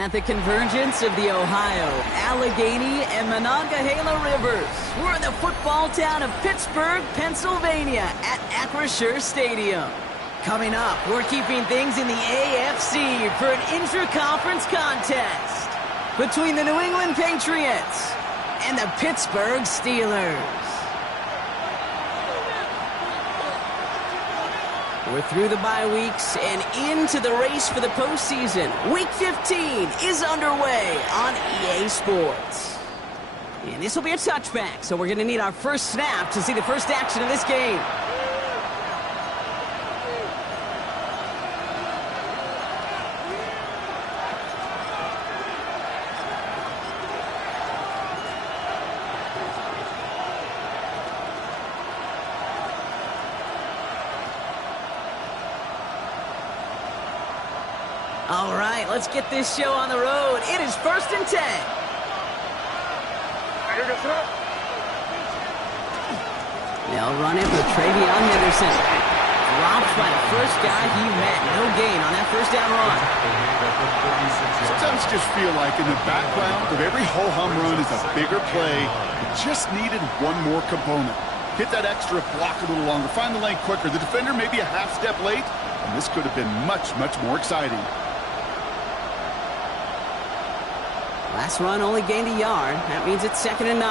At the convergence of the Ohio, Allegheny, and Monongahela Rivers, we're in the football town of Pittsburgh, Pennsylvania at Acrisure Stadium. Coming up, we're keeping things in the AFC for an intra-conference contest between the New England Patriots and the Pittsburgh Steelers. We're through the bye weeks and into the race for the postseason. Week 15 is underway on EA Sports. And this will be a touchback, so we're going to need our first snap to see the first action of this game. All right, let's get this show on the road. It is 1st and 10. They'll run it with Travion Henderson. Dropped by the first guy he met. No gain on that first down run. Sometimes you just feel like in the background of every ho-hum run is a bigger play. It just needed one more component. Hit that extra block a little longer. Find the lane quicker. The defender may be a half step late, and this could have been much, much more exciting. Last run only gained a yard. That means it's 2nd and 9.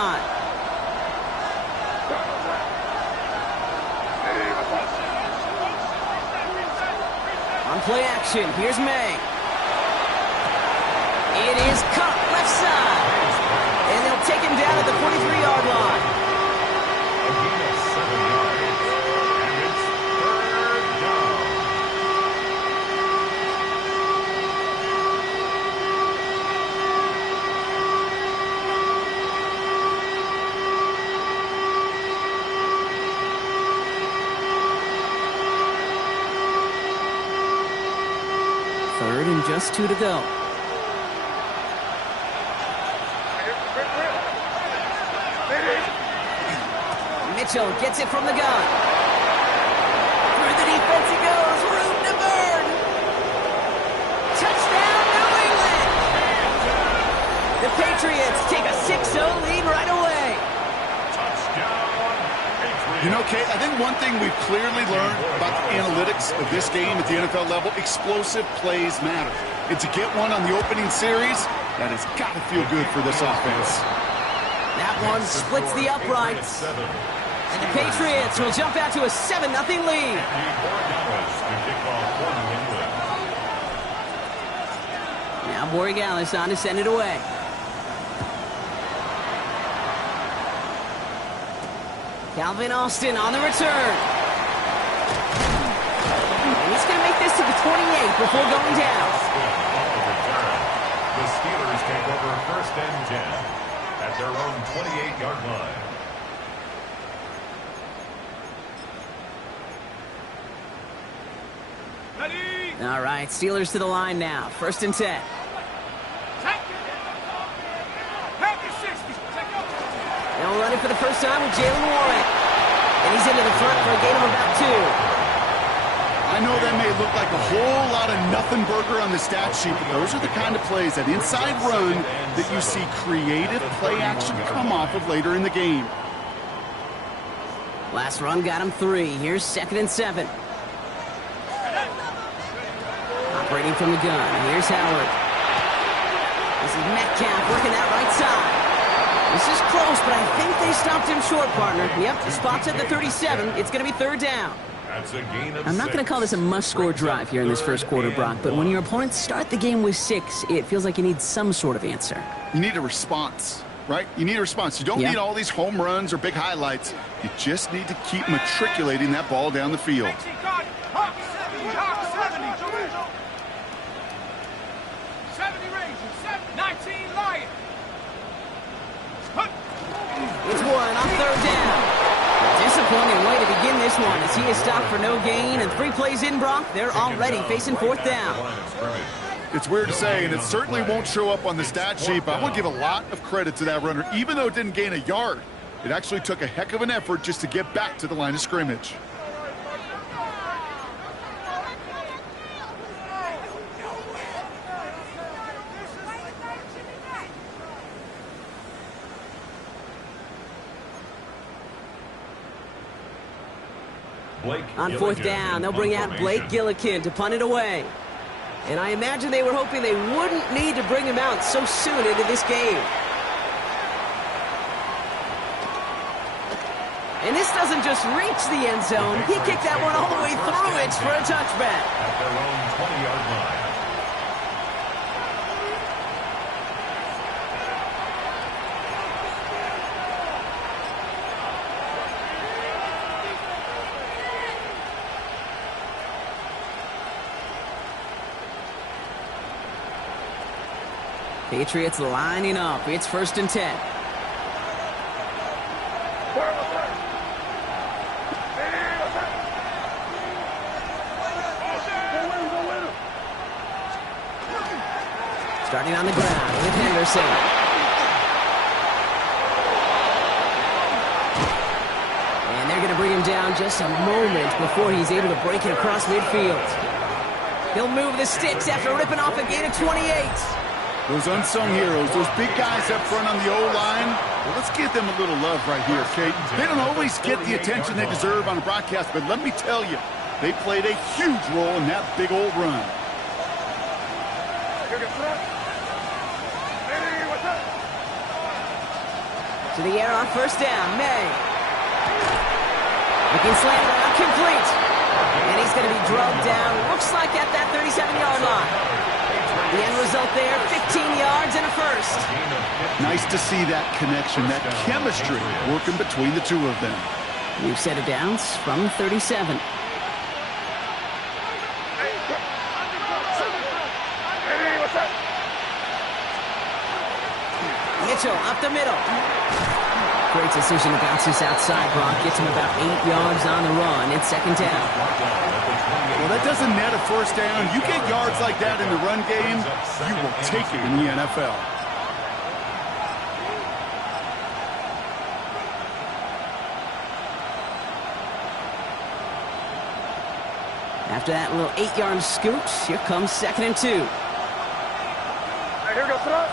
On play action, here's May. It is cut left side. And they'll take him down at the 43-yard line. Just 2 to go. Mitchell gets it from the gun. Through the defense he goes. Room to burn. Touchdown, New England. The Patriots take a 6-0 lead right away. You know, Kate, I think one thing we've clearly learned about the analytics of this game at the NFL level, explosive plays matter. And to get one on the opening series, that has got to feel good for this offense. That one splits the uprights. And the Patriots will jump out to a 7-0 lead. Now Borregales on to send it away. Calvin Austin on the return. And he's going to make this to the 28 before going down. The Steelers take over 1st and 10 at their own 28-yard line. All right, Steelers to the line now. 1st and 10. They'll run it for the first time with Jaylen Warren. And he's into the front for a gain of about 2. I know that may look like a whole lot of nothing burger on the stat sheet, but those are the kind of plays, that inside run, that you see creative play action come off of later in the game. Last run got him 3. Here's 2nd and 7. Operating from the gun. Here's Howard. This is Metcalf working that right side. This is close, but I think they stopped him short, partner. Yep, the spot's at the 37. It's going to be 3rd down. I'm not going to call this a must-score drive here in this first quarter, Brock, but when your opponents start the game with 6, it feels like you need some sort of answer. You need a response, right? You need a response. You don't need all these home runs or big highlights. You just need to keep matriculating that ball down the field. It's Warren on 3rd down. Disappointing way to begin this one as he is stopped for no gain, and 3 plays in, Brock, they're already facing 4th down. It's weird to say, and it certainly won't show up on the stat sheet, but I want to give a lot of credit to that runner. Even though it didn't gain a yard, it actually took a heck of an effort just to get back to the line of scrimmage. On fourth down, they'll bring out Blake Gillikin to punt it away. And I imagine they were hoping they wouldn't need to bring him out so soon into this game. And this doesn't just reach the end zone. He kicked that one all the way through it for a touchback. At their own 20-yard line. Patriots lining up. It's 1st and 10. Starting on the ground with Henderson. And they're going to bring him down just a moment before he's able to break it across midfield. He'll move the sticks after ripping off a gain of 28. Those unsung heroes, those big guys up front on the O-line, well, let's give them a little love right here, Kate. They don't always get the attention they deserve on a broadcast, but let me tell you, they played a huge role in that big old run. To the air on 1st down, May. Looking slant around, complete. And he's going to be drugged down, looks like at that 37-yard line. The end result there, 15 yards and a first. Nice to see that connection, that chemistry working between the two of them. We've set it down from the 37. Mitchell up the middle. Great decision to bounce this outside, Brock. Gets him about 8 yards on the run. It's 2nd down. Well, that doesn't net a 1st down. You get yards like that in the run game, you will take it in the NFL. After that little 8-yard scoot, here comes 2nd and 2.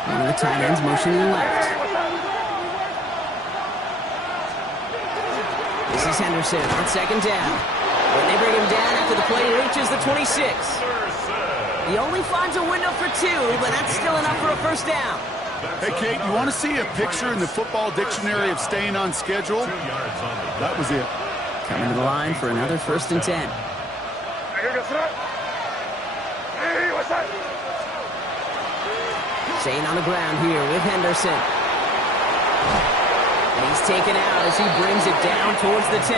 One of the tight ends motioning to the left. This is Henderson on 2nd down. And they bring him down after the play reaches the 26. He only finds a window for 2, but that's still enough for a 1st down. Hey, Kate, you want to see a picture in the football dictionary of staying on schedule? That was it. Coming to the line for another 1st and 10. Staying on the ground here with Henderson. And he's taken out as he brings it down towards the 10.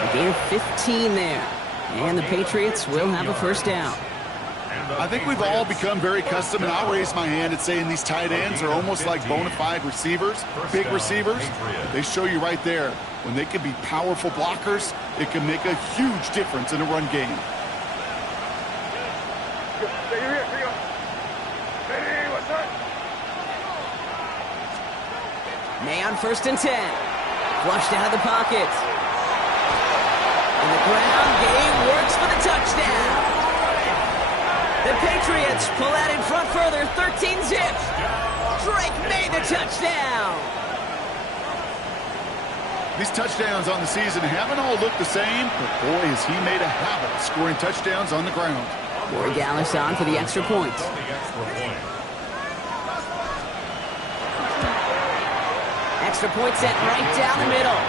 A gain of 15 there. And the Patriots will have a 1st down. I think we've all become very accustomed, and I'll raise my hand at saying these tight ends are almost like bona fide receivers, big receivers. They show you right there, when they can be powerful blockers, it can make a huge difference in a run game. May on 1st and 10. Flushed out of the pocket. And the ground game works for the touchdown. The Patriots pull out in front further, 13-zip. Drake made the touchdown. These touchdowns on the season haven't all looked the same, but boy, has he made a habit of scoring touchdowns on the ground. Borregales on for the extra point. Extra point set right down the middle.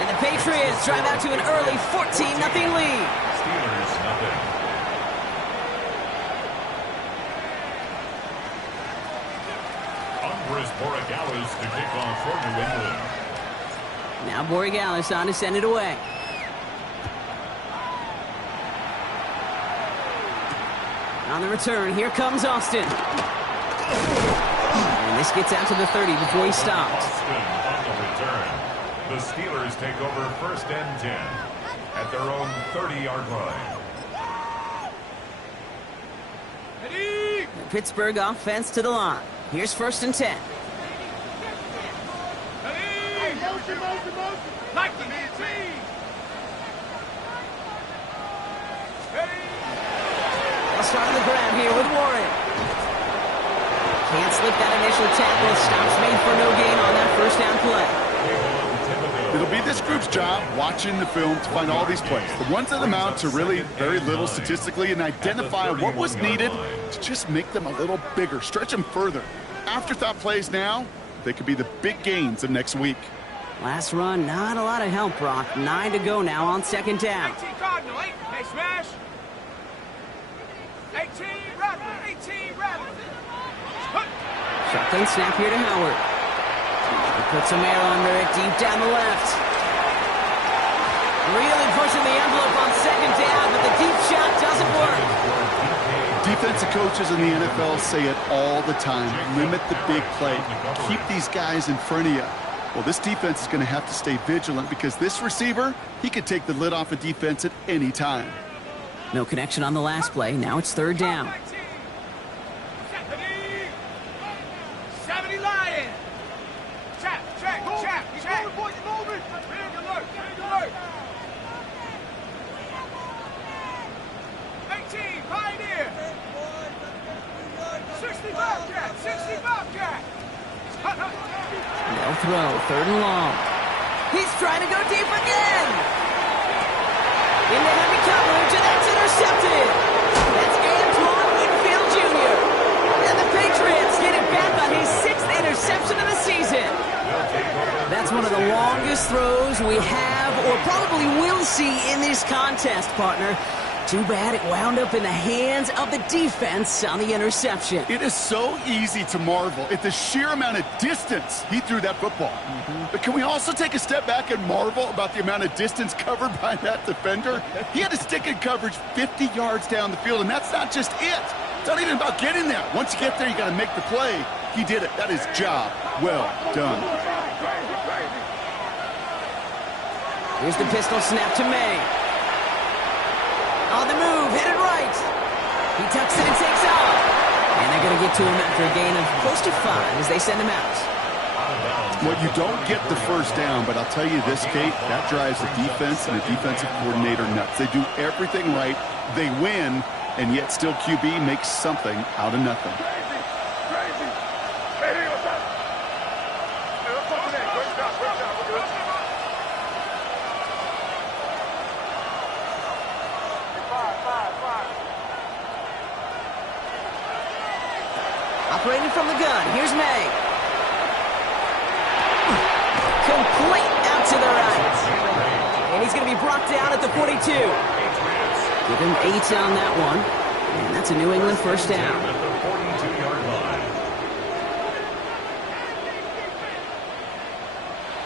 And the Patriots drive out to an early 14-0 lead. Steelers, nothing. Andres Borregales to kick off for New England. Now Borregales on to send it away. On the return, here comes Austin. And this gets out to the 30 before he stopped. Austin on the return. The Steelers take over 1st and 10 at their own 30-yard line. The Pittsburgh offense to the line. Here's 1st and 10. They'll start on the ground here with Warren. Can't slip that initial tackle. Stops made for no gain on that 1st down play. They will intimidate It'll be this group's job watching the film to find all these plays. The ones that amount to really very little statistically and identify what was needed to just make them a little bigger, stretch them further. Afterthought plays now, they could be the big gains of next week. Last run, not a lot of help, Brock. 9 to go now on second down. 18 Cardinal, 8. Hey, smash. 18 Rattler, 18 Rattler. Shotgun snap here to Howard. He puts some air under it, deep down the left. Really pushing the envelope on second down, but the deep shot doesn't work. Defensive coaches in the NFL say it all the time. Limit the big play. Keep these guys in front of you. Well, this defense is going to have to stay vigilant because this receiver, he could take the lid off a defense at any time. No connection on the last play. Now it's third down. 70 Lion. Check. He's moving, boys, he's moving. Big alert. 18 Pioneer. 60 Bobcat. They'll throw, third and long. He's trying to go deep again. Into heavy coverage, and that's intercepted. That's Antoine Winfield Jr. And the Patriots get it back on his 6th interception of the season. That's one of the longest throws we have or probably will see in this contest, partner. Too bad it wound up in the hands of the defense on the interception. It is so easy to marvel at the sheer amount of distance he threw that football. But can we also take a step back and marvel about the amount of distance covered by that defender? He had to stick in coverage 50 yards down the field, and that's not just it. It's not even about getting there. Once you get there, you got to make the play. He did it. That is job well done. Here's the pistol snap to May. On the move, headed right. He tucks it and takes off. And they're going to get to him after a gain of close to 5 as they send him out. Well, you don't get the first down, but I'll tell you this, Kate, that drives the defense and the defensive coordinator nuts. They do everything right. They win, and yet still QB makes something out of nothing. Operating from the gun, here's May. Complete out to the right. And he's going to be brought down at the 42. Give him 8 on that one. And that's a New England first down.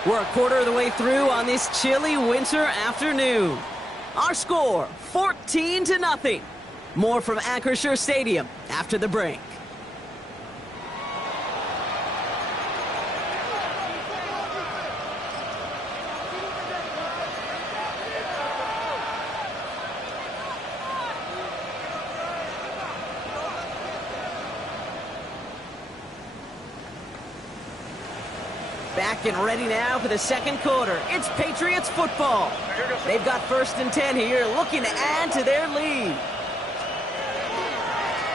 We're a quarter of the way through on this chilly winter afternoon. Our score, 14-0. More from Acrisure Stadium after the break. Back and ready now for the second quarter. It's Patriots football. They've got 1st and 10 here, looking to add to their lead.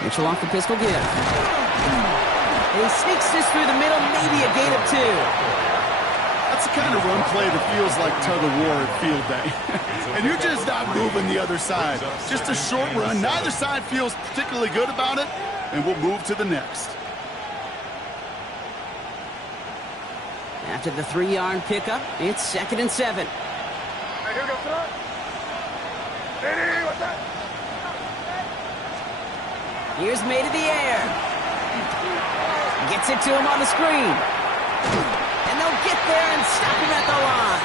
Mitchell off the pistol give. He sneaks this through the middle, maybe a gain of 2. That's the kind of run play that feels like tug-of-war at field day. And you're just not moving the other side. Just a short run. Neither side feels particularly good about it, and we'll move to the next. After the 3-yard pickup, it's 2nd and 7. Here's May to the air. Gets it to him on the screen. And they'll get there and stop him at the line.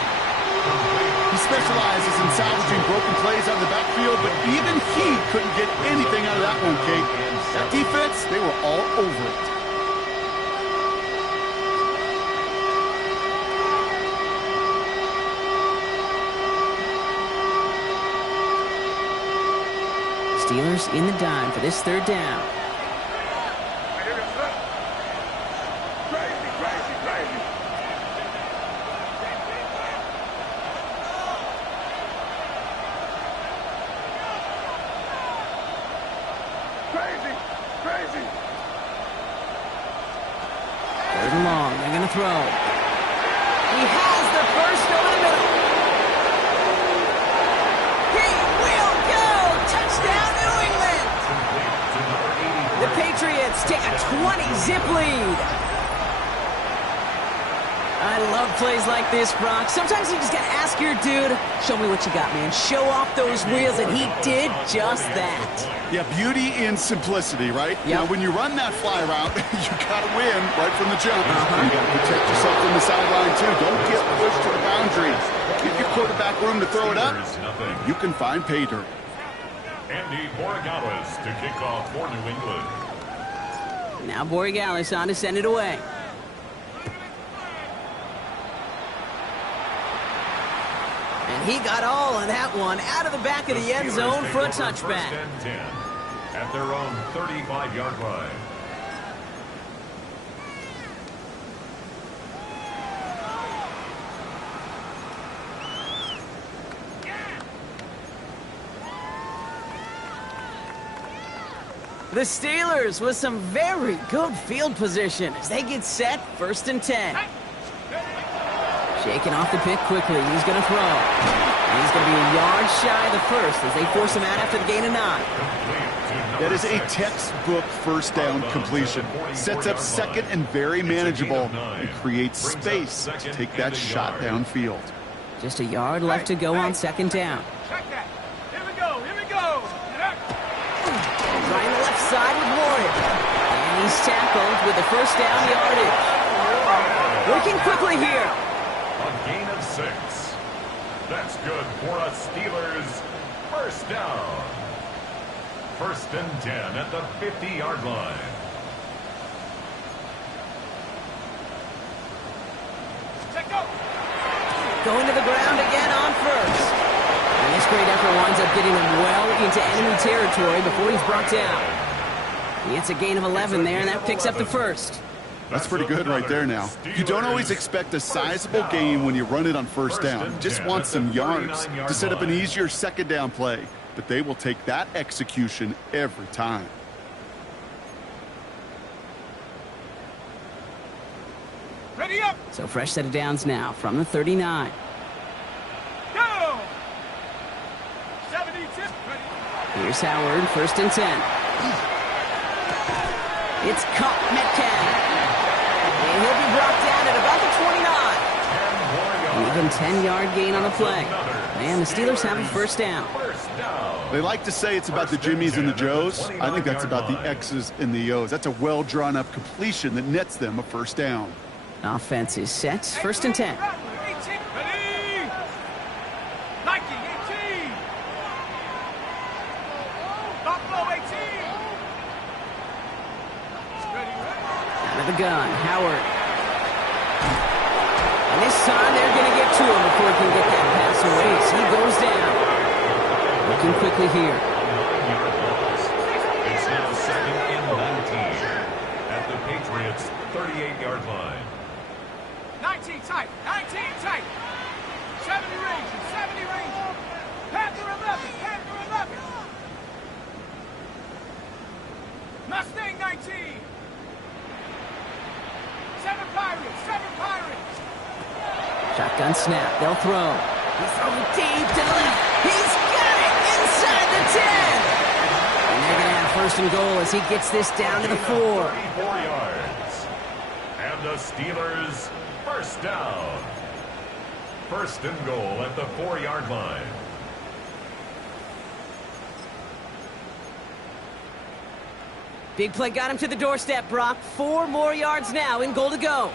He specializes in salvaging broken plays on the backfield, but even he couldn't get anything out of that one, Kate. That defense, they were all over it. Steelers in the dime for this 3rd down. Crazy. 3rd and long. They're going to throw. He has the for first over the middle. He will go! Touchdown, New England! The Patriots take a 20-zip lead. I love plays like this, Brock. Sometimes you just gotta ask your dude, show me what you got, man. Show off those wheels, and he did just that. Yeah, beauty in simplicity, right? Yep. Now, when you run that fly route, you gotta win right from the jump. You gotta protect yourself from the sideline, too. Don't get pushed to the boundary. Give your quarterback room to throw it up. You can find pay dirt. Andy Borregales to kick off for New England. Now Borregales on to send it away. And he got all of that one out of the back of the end zone for a touchback. First and 10 at their own 35-yard line. The Steelers with some very good field position as they get set, first and 10. Shaking off the pick quickly. He's going to throw. And he's going to be a yard shy of the first as they force him out after the gain of 9. That is a textbook first down completion. Sets up second and very manageable and creates space to take that shot downfield. Just a yard left to go on second down. Check that. Here we go. Here we go. Right on the left side with Warren. And he's tackled with the first down yardage. Working quickly here. A gain of 6. That's good for a Steelers first down. First and 10 at the 50-yard line. Check go. Going to the ground again on first. And this great effort winds up getting him well into enemy territory before he's brought down. He gets a gain of 11 there, and that picks up the first. That's pretty good right there now. You don't always expect a sizable gain when you run it on first down. Just want some yards to set up an easier second down play. But they will take that execution every time. Ready up. So fresh set of downs now from the 39. Go. 70 tip. Ready. Here's Howard, first and 10. It's caught Metcalf. And he'll be brought down at about the 29. An even 10-yard gain on the play. And the Steelers have a first down. They like to say it's about the Jimmies and the Joes. I think that's about the X's and the O's. That's a well-drawn-up completion that nets them a first down. Offense is set, first and 10. 18. Ready. Nike 18. Buffalo 18. Ready. Out of the gun, Howard. And this time they're going to get to him before he can get that pass away. So he goes down. Looking quickly here. It's now second and 19 at the Patriots' 38-yard line. 19 tight. 19 tight. 70 range. 70 range. Panther 11. Panther 11. Mustang 19. 7 Pirates. 7 Pirates. Shotgun snap, they'll throw. He's throwing deep to the left. He's got it inside the 10. And they're going to have first and goal as he gets this down to the 4. 34 yards. And the Steelers first down. First and goal at the 4-yard line. Big play got him to the doorstep, Brock. 4 more yards now in goal to go.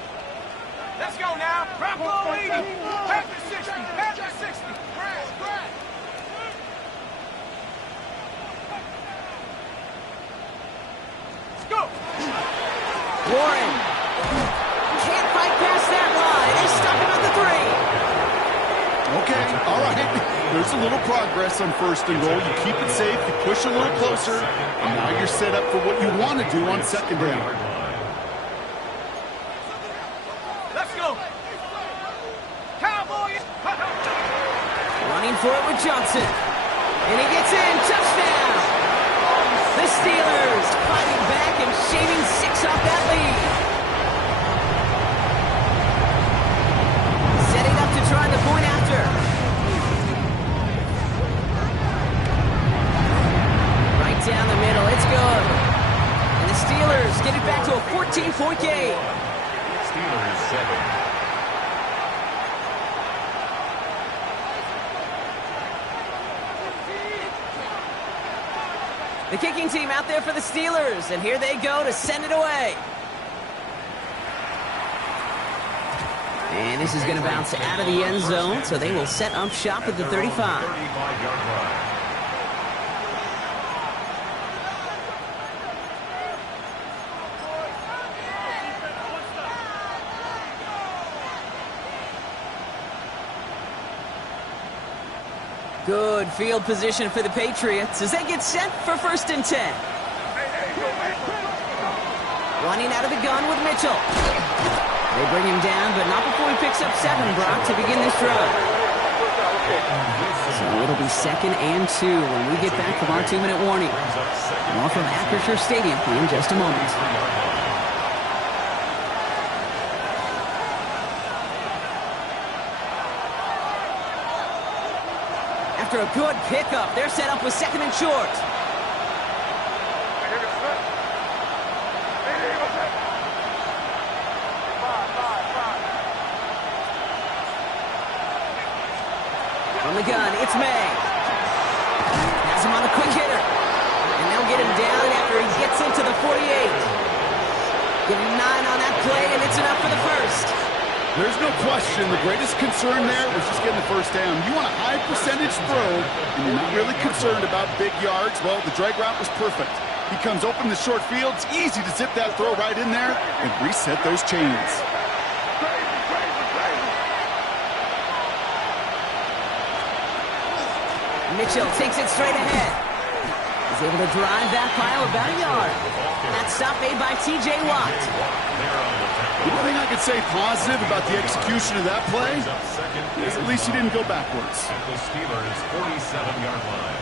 Let's go now. Bravo 80. Panther 60. Panther 60. Crash, crash. Let's go. Warren can't fight past that line. They stop him at the 3. Okay, all right. There's a little progress on first and goal. You keep it safe, you push a little closer, and now you're set up for what you want to do on second down. Let's go. Cowboys. Running for it with Johnson. And he gets in. Touchdown. The Steelers fighting back and shaving 6 off that lead. Setting up to 14-point game. Steelers 7. The kicking team out there for the Steelers, and here they go to send it away. And this is going to bounce out of the end zone, so they will set up shop at the 35. 35-yard line. Good field position for the Patriots as they get set for 1st and 10. Running out of the gun with Mitchell. They bring him down, but not before he picks up 7, Brock, to begin this drive. So it'll be 2nd and 2 when we get back from our 2-minute warning. More from Acrisure Stadium in just a moment. After a good pickup, they're set up with 2nd and short. From the gun, it's May. Has him on a quick hitter. And they'll get him down after he gets into the 48. Give him 9 on that play, and it's enough for the first. There's no question the greatest concern there was just getting the first down. You want a high percentage throw, and you're not really concerned about big yards. Well, the drag route was perfect. He comes open the short field. It's easy to zip that throw right in there and reset those chains. Mitchell takes it straight ahead. He's able to drive that pile about a yard. That stop made by T.J. Watt. The only thing I could say positive about the execution of that play is at least he didn't go backwards. At the Steelers' 47-yard line.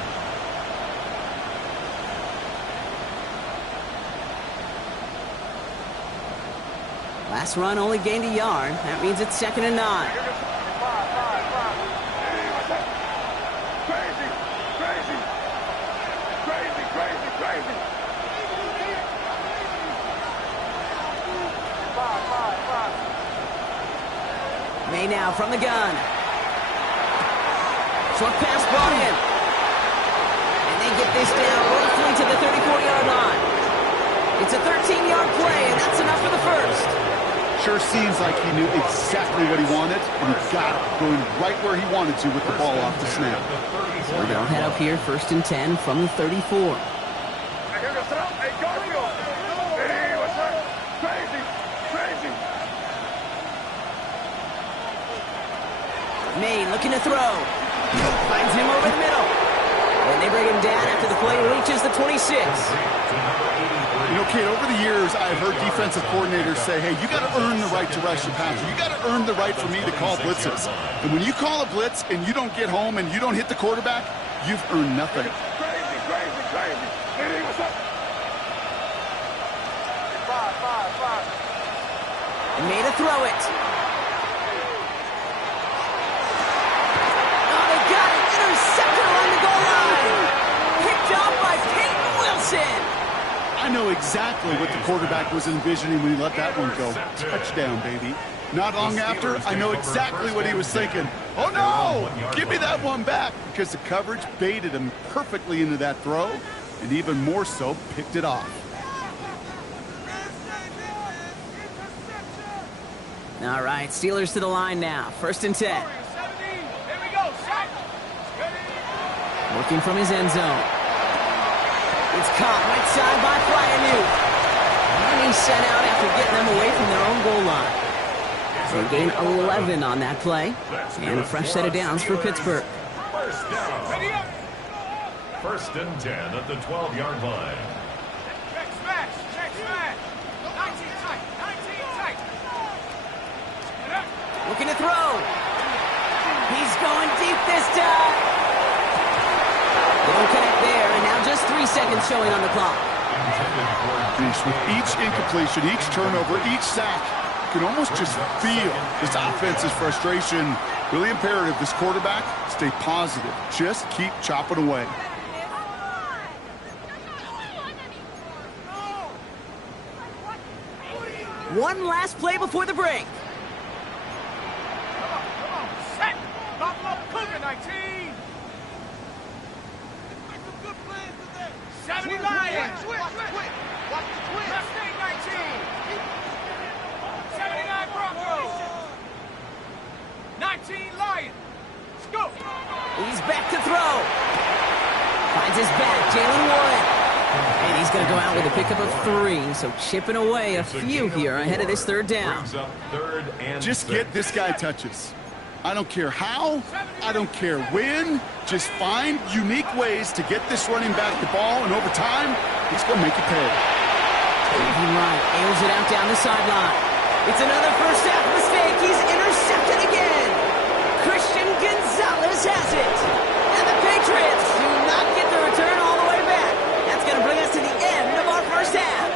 Last run only gained a yard. That means it's 2nd and 9. May now from the gun. Short pass brought in. And they get this down roughly to the 34-yard line. It's a 13-yard play, and that's enough for the first. Sure seems like he knew exactly what he wanted, and he got it, going right where he wanted to with the ball off the snap. So they'll head up here 1st and 10 from the 34. Maine looking to throw. Finds him over the middle. And they bring him down after the play reaches the 26. You know, kid, over the years, I've heard defensive coordinators say, hey, you got to earn the right to rush your passer. You got to earn the right for me to call blitzes. And when you call a blitz and you don't get home and you don't hit the quarterback, you've earned nothing. Made a throw it. Interceptor on the goal line. Picked off by Peyton Wilson. I know exactly what the quarterback was envisioning when he let that one go. Touchdown, baby. Not long after, I know exactly what he was thinking. Oh, no! Give me that one back! Because the coverage baited him perfectly into that throw, and even more so, picked it off. All right, Steelers to the line now. 1st and 10. Working from his end zone. It's caught right side by Fryermuth. And he's sent out after getting them away from their own goal line. So gain 11 on that play. And a fresh set of downs for Pittsburgh. First down. 1st and 10 at the 12-yard line. Check smash. 19 tight. Looking to throw. He's going deep this time. They don't connect there, and now just 3 seconds showing on the clock. With each incompletion, each turnover, each sack, you can almost just feel this offense's frustration. Really imperative, this quarterback, stay positive. Just keep chopping away. One last play before the break. Come on, set. Buffalo Cougar 19. 70 Lions. Watch the twist. Mustang 19. 79 Broncos. 19 Lions. Let's go. He's back to throw. Finds his back, Jalen Warren. And he's going to go out with a pickup of 3, so chipping away a few here ahead of this third down. Just get this guy touches. I don't care how, I don't care when. Just find unique ways to get this running back the ball, and over time, he's going to make it pay. Davey Wright airs it out down the sideline. It's another first half mistake. He's intercepted again. Christian Gonzalez has it. And the Patriots do not get the return all the way back. That's going to bring us to the end of our first half.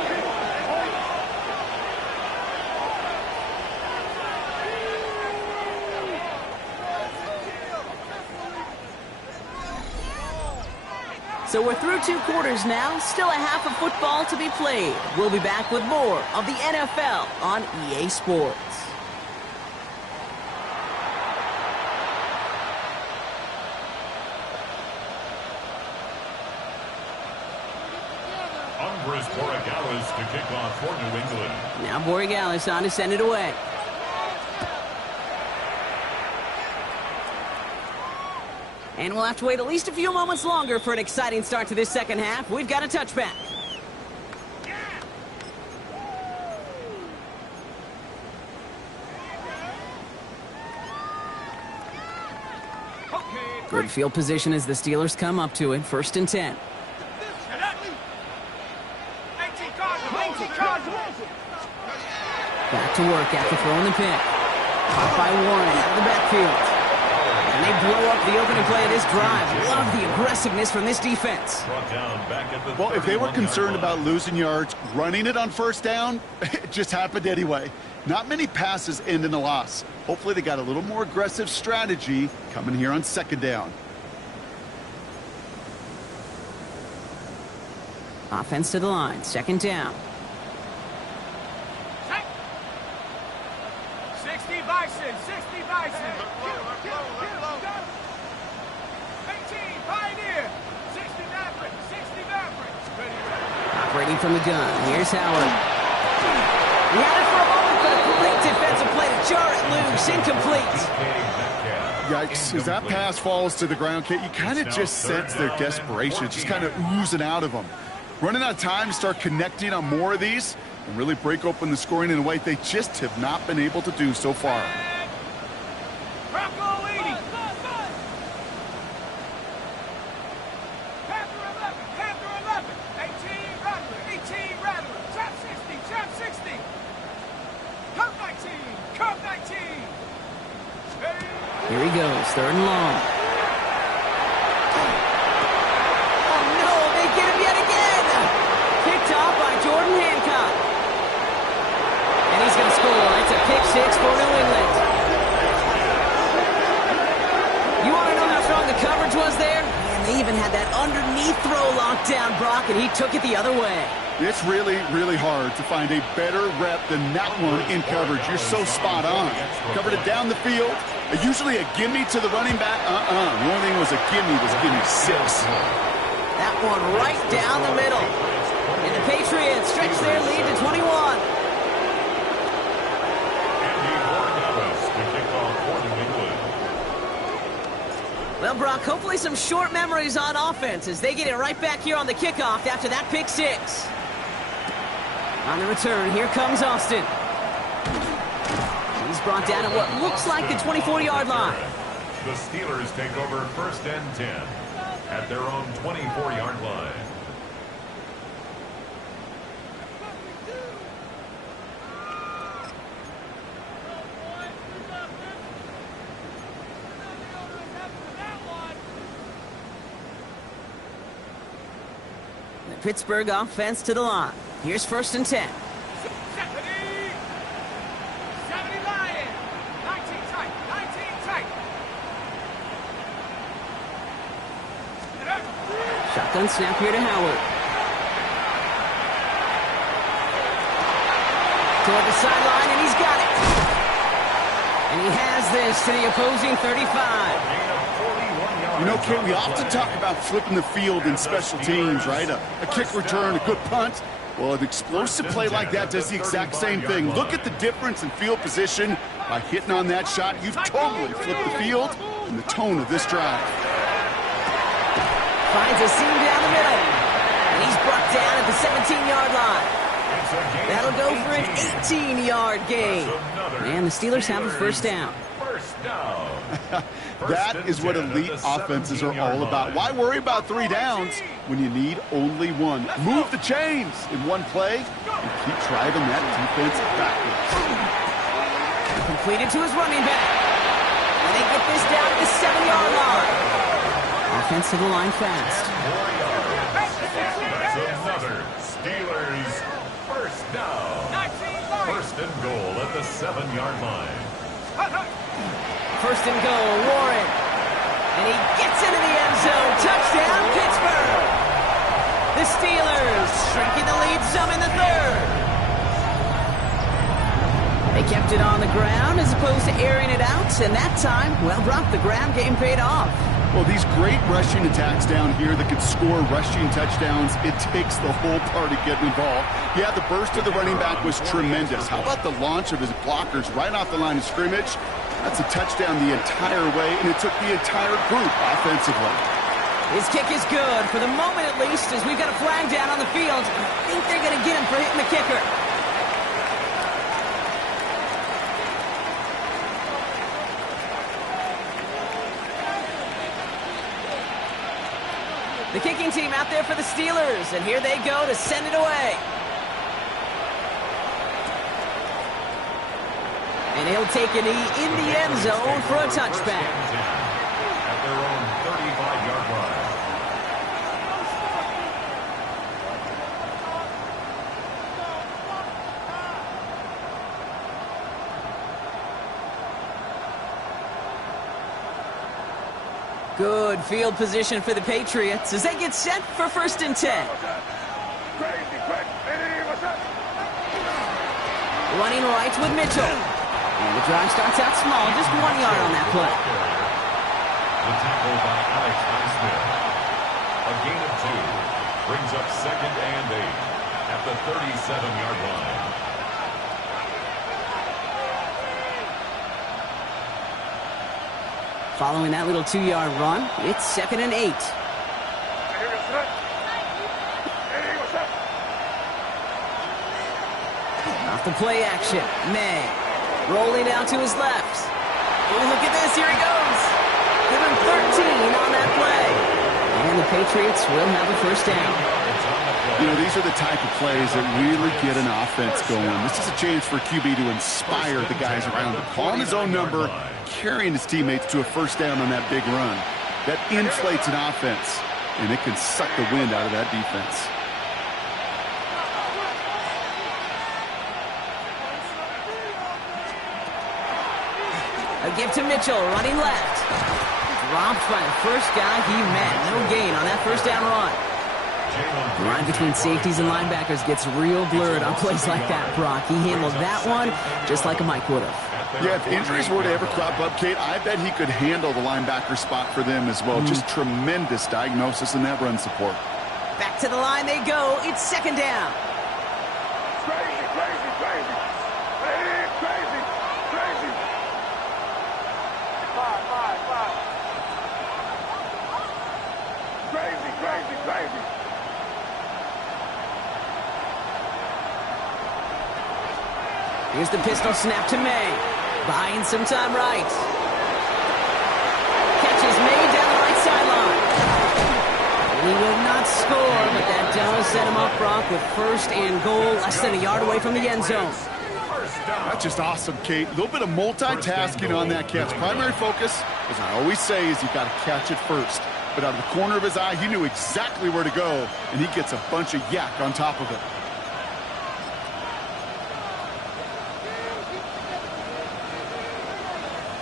So we're through 2 quarters now, still a half of football to be played. We'll be back with more of the NFL on EA Sports. Andres Borregales to kick off for New England. Now Borregales on to send it away. And we'll have to wait at least a few moments longer for an exciting start to this second half. We've got a touchback. Good field position as the Steelers come up to it. 1st and 10. Back to work after throwing the pick. Caught by Warren out of the backfield. And they blow up the opening play of this drive. Love the aggressiveness from this defense. Well, if they were concerned about losing yards, running it on 1st down, it just happened anyway. Not many passes end in a loss. Hopefully they got a little more aggressive strategy coming here on 2nd down. Offense to the line. 2nd down. 60 Bison, 60 Bison. 18 Pioneer, 60 Maverick, 60 Maverick. Operating from the gun. Here's Howard. He had it for a moment, but a great defensive play to jar it loose. Incomplete. Yikes. As that pass falls to the ground, Kate, you kind of just sense their desperation, just kind of oozing out of them. Running out of time to start connecting on more of these and really break open the scoring in a way they just have not been able to do so far. Bronco 80. Panther 11, Panther 11. 18 Rattler, 18 Rattler. Trap 60, Trap 60. Curve 19, Curve 19. Here he goes. 3rd and long. Oh, no. They get him yet again. Picked off by Jordan Hancock. And he's going to score. It's a pick 6 for New England. You want to know how strong the coverage was there? Man, they even had that underneath throw locked down, Brock, and he took it the other way. It's really, really hard to find a better rep than that one in coverage. You're so spot on. Covered it down the field. Usually a gimme to the running back. The only thing was a gimme 6. That one right down the middle. And the Patriots stretch their lead to 21. Well, Brock, hopefully some short memories on offense as they get it right back here on the kickoff after that pick 6. On the return, here comes Austin. He's brought down at what looks like the 24-yard line. The Steelers take over 1st and 10 at their own 24-yard line. The Pittsburgh offense to the line. Here's 1st and 10. 70 Lions. 19 tight, 19 tight. Shotgun snap here to Howard. Toward the sideline, and he's got it. And he has this to the opposing 35. You know, Kate, we often talk about flipping the field in special teams, right? A kick return, a good punt. Well, an explosive play like that does the exact same thing. Look at the difference in field position. By hitting on that shot, you've totally flipped the field and the tone of this drive. Finds a seam down the middle. And he's brought down at the 17-yard line. That'll go for an 18-yard gain. And the Steelers have a first down. That is what elite offenses are all about. Why worry about 3 downs when you need only 1? Move the chains in one play and keep driving that defense backwards. Completed to his running back. And they get this down to the 7-yard line. Offense to the line fast. That's another Steelers first down. First and goal at the 7-yard line. First and goal, Warren. And he gets into the end zone. Touchdown, Pittsburgh. The Steelers shrinking the lead some in the third. They kept it on the ground as opposed to airing it out. And that time, well, Brock, the ground game paid off. Well, these great rushing attacks down here that can score rushing touchdowns, it takes the whole party getting involved. Yeah, the burst of the running back was tremendous. How about the launch of his blockers right off the line of scrimmage? That's a touchdown the entire way, and it took the entire group offensively. His kick is good, for the moment at least, as we've got a flag down on the field. I think they're going to get him for hitting the kicker. The kicking team out there for the Steelers, and here they go to send it away. And he'll take a knee in the end zone for a touchback. At their own 35-yard line. Good field position for the Patriots as they get set for first and 10. Running right with Mitchell. And the drive starts out small, just 1 yard on that play. The tackle by Alex Highsmith. A gain of 2 brings up 2nd and 8 at the 37-yard line. Following that little 2-yard run, it's 2nd and 8. Off the play action, May. Rolling out to his left. Oh, look at this, here he goes. Give him 13 on that play. And the Patriots will have a first down. You know, these are the type of plays that really get an offense going. This is a chance for QB to inspire the guys around him. Calling his own number, carrying his teammates to a first down on that big run. That inflates an offense, and it can suck the wind out of that defense. A give to Mitchell, running left. Dropped by the first guy he met. No gain on that first down run. The line between safeties and linebackers gets real blurred on plays like that, Brock. He handled that one just like a Mike would have. Yeah, if injuries were to ever crop up, Kate, I bet he could handle the linebacker spot for them as well. Just tremendous diagnosis in that run support. Back to the line they go. It's 2nd down. Crazy, crazy, crazy. Crazy, crazy. 5. Crazy, crazy, crazy. Here's the pistol snap to May. Buying some time right. Catches May down the right sideline. He will not score, but that does set him up, Brock, with first and goal, less than a yard away from the end zone. That's just awesome, Kate. A little bit of multitasking on that catch. Primary focus, as I always say, is you got to catch it first. But out of the corner of his eye, he knew exactly where to go, and he gets a bunch of yak on top of it.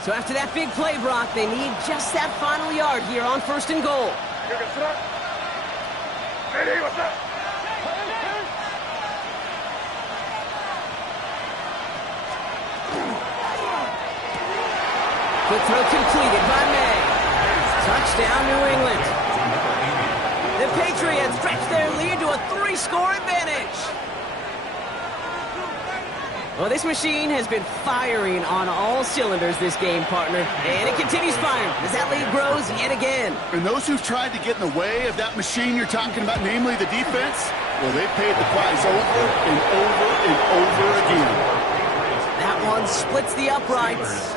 So after that big play, Brock, they need just that final yard here on first and goal. Quick throw completed by May. Touchdown, New England. The Patriots stretch their lead to a 3-score advantage. Well, this machine has been firing on all cylinders this game, partner. And it continues firing as that lead grows yet again. And those who've tried to get in the way of that machine you're talking about, namely the defense, well, they paid the price over and over and over again. That one splits the uprights.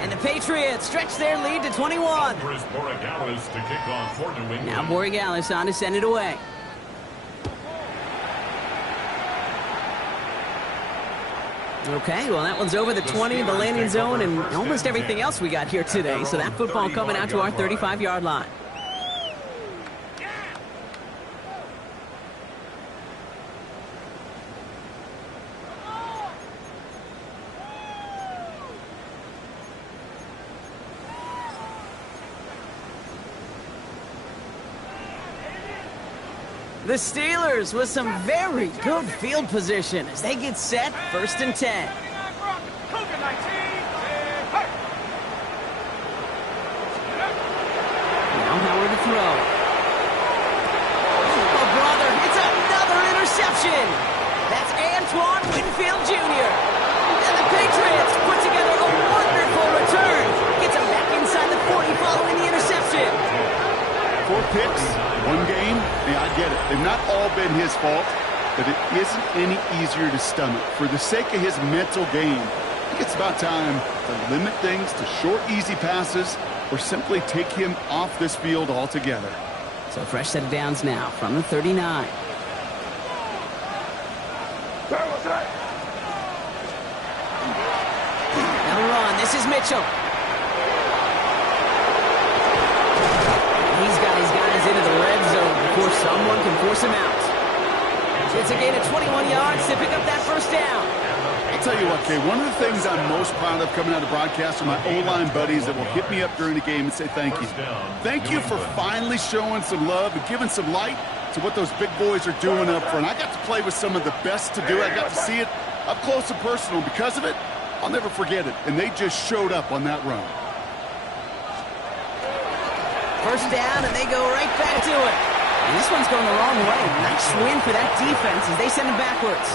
And the Patriots stretch their lead to 21. Now Borregales on to send it away. Okay, well, that one's over the 20, the landing zone, and almost everything else we got here today. So that football coming out to our 35-yard line. The Steelers with some very good field position as they get set, 1st and 10. Cougar 19, and hut. Now Howard to throw. Oh, brother, it's another interception. That's Antoine Winfield Jr. And the Patriots put together a wonderful return. Gets him back inside the 40 following the interception. 4 picks, 1 game. Yeah, I get it. They've not all been his fault, but it isn't any easier to stomach. For the sake of his mental game, I think it's about time to limit things to short, easy passes or simply take him off this field altogether. So a fresh set of downs now from the 39. Now the run. This is Mitchell. He's got his guys into the red zone before someone can force him out. It's a gain of 21 yards to pick up that first down. I'll tell you what, Kay, one of the things I'm most proud of coming out of broadcast are my O-line buddies that will hit me up during the game and say thank you. Thank you for finally showing some love and giving some light to what those big boys are doing up front. I got to play with some of the best to do it. I got to see it up close and personal. Because of it, I'll never forget it. And they just showed up on that run. First down, and they go right back to it. And this one's going the wrong way. Nice win for that defense as they send it backwards.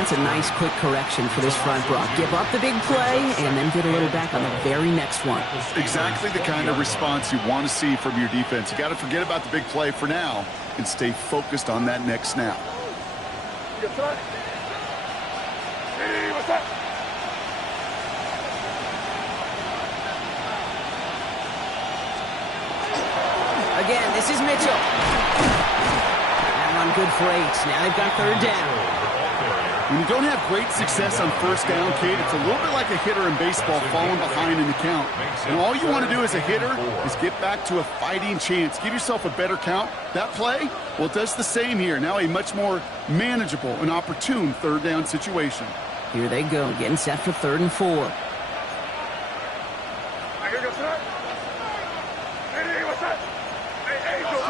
That's a nice quick correction for this front, Brock. Give up the big play and then get a little back on the very next one. Exactly the kind of response you want to see from your defense. You got to forget about the big play for now and stay focused on that next snap. Hey, what's up? Again, this is Mitchell. That run good for 8. Now they've got 3rd down. When you don't have great success on first down, Kate, it's a little bit like a hitter in baseball falling behind in the count. And all you want to do as a hitter is get back to a fighting chance. Give yourself a better count. That play, well, it does the same here. Now a much more manageable and opportune 3rd down situation. Here they go, getting set for 3rd and 4. Hey, what's up? Hey, Angel.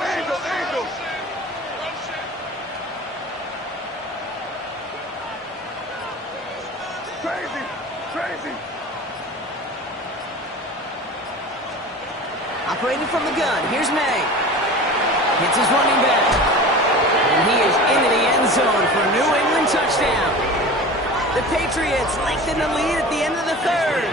Crazy. Operating from the gun, here's May. Hits his running back. And he is into the end zone for a New England touchdown. The Patriots lengthen the lead at the end of the 3rd.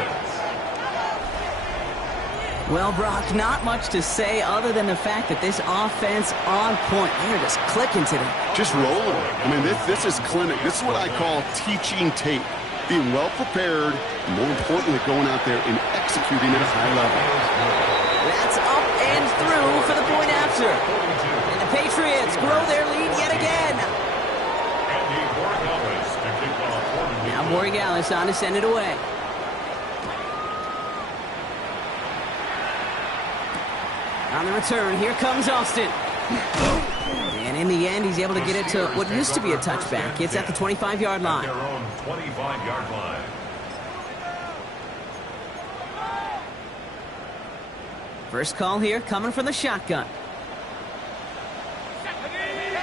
Well, Brock, not much to say other than the fact that this offense on point. They're just clicking today. Just rolling. I mean, this is clinic. This is what I call teaching tape. Being well prepared, and more importantly, going out there and executing at a high level. That's up and through for the point after. And the Patriots grow their lead yet again. Now Borregales on to send it away. On the return, here comes Austin. And in the end, he's able to get it to what used to be a touchback. It's at the 25-yard line. Their own 25-yard line. First call here coming from the shotgun. Hey.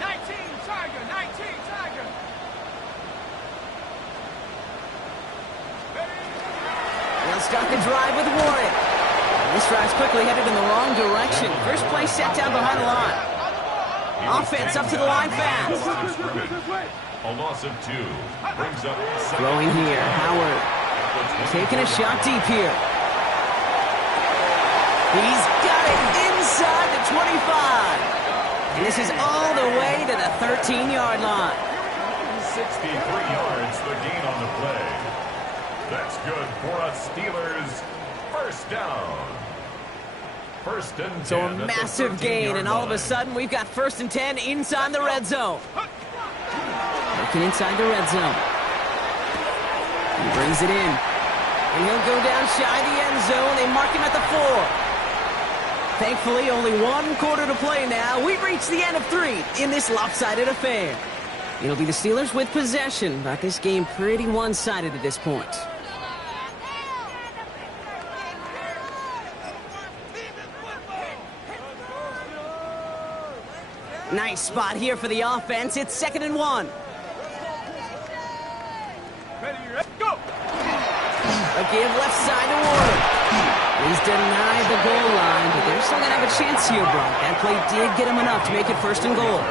19 Tiger. start the drive with Warren. This drive's quickly headed in the wrong direction. First play set down behind the line. Offense up to the line fast. A loss of 2 brings up Throwing here, Howard. Taking a shot deep here. He's got it inside the 25. And this is all the way to the 13-yard line. 63 yards the gain on the play. That's good for a Steelers first down. First and 10. So a massive gain, and all of a sudden we've got 1st and 10 inside the red zone. Looking inside the red zone. He brings it in. And he'll go down shy of the end zone. They mark him at the 4. Thankfully, only 1 quarter to play now. We've reached the end of 3 in this lopsided affair. It'll be the Steelers with possession, but this game pretty one-sided at this point. Nice spot here for the offense. It's 2nd and 1. Ready, go! A give left side to Ward. He's denied the goal line, but they're still going to have a chance here, Brock. That play did get him enough to make it 1st and goal.